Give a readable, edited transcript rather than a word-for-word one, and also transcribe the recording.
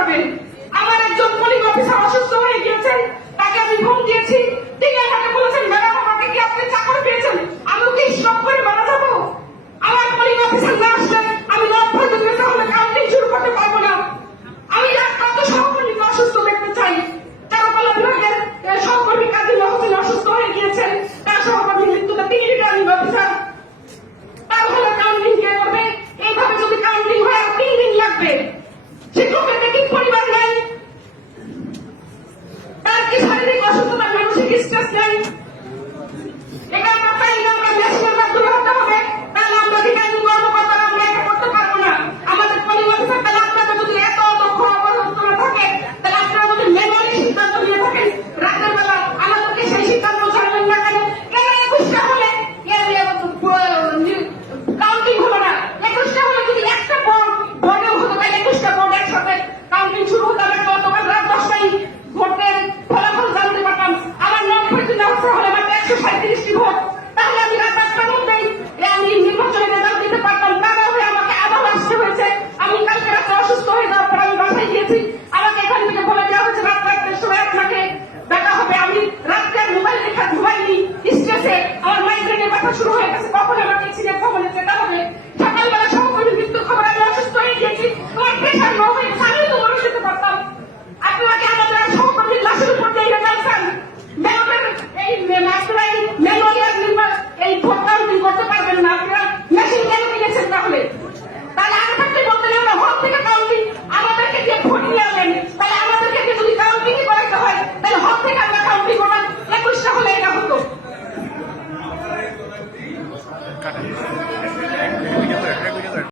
যাবেন। আমার একজন পোলিং অফিসার অসুস্থ হয়ে গিয়েছেন, তাকে আমি ফোন দিয়েছি, তিনি আমাকে বলেছেন ম্যাডাম আমাকে কি আপনি চাকরি পেয়েছেন, আমি কি স্টপ করে মারা যাবো? আমার পোলিং অফিসার না আসলে আমি 90 দিনের তাহলে কাউন্টিং শুরু করতে পারবো না। আমি একমাত্র সহকর্মীকে অসুস্থ দেখতে চাই। চারুকলা বিভাগের সহকর্মী কাজী মহসিন অসুস্থ হয়ে গিয়েছেন, তার সহকর্মী মৃত্যুতে তিনি রিটার্নিং অফিসার, তাহলে কাউন্টিং কে করবে? এইভাবে যদি কাউন্টিং হয় 3 দিন লাগবে। শিক্ষকের কি পরিবার নাই? তার কি শারীরিক অসুস্থতা, মানসিক স্ট্রেস নাই? এটা মাথায় আমরা ন্যাশনাল মাধ্যমে হতে হবে, তাহলে আমরা রিটার্নিং কর্মকর্তারা আমরা এটা করতে পারবো না। আমাদের পোলিং অফিসার তাহলে আপনাদের যদি এত দক্ষ অবস্থানে থাকে, তাহলে আপনারা যদি ম্যানুয়ালি সিদ্ধান্ত নিয়ে থাকেন রাতের বেলা, আমাদেরকে সেই সিদ্ধান্ত জানবেন না কেন? কেন 21টা হলে কাউন্টিং হলো না? 21টা হলে যদি একটা বোর্ডেও হতো, তাহলে 21টা বোর্ড একসাথে কাউন্টিং শুরু হতো।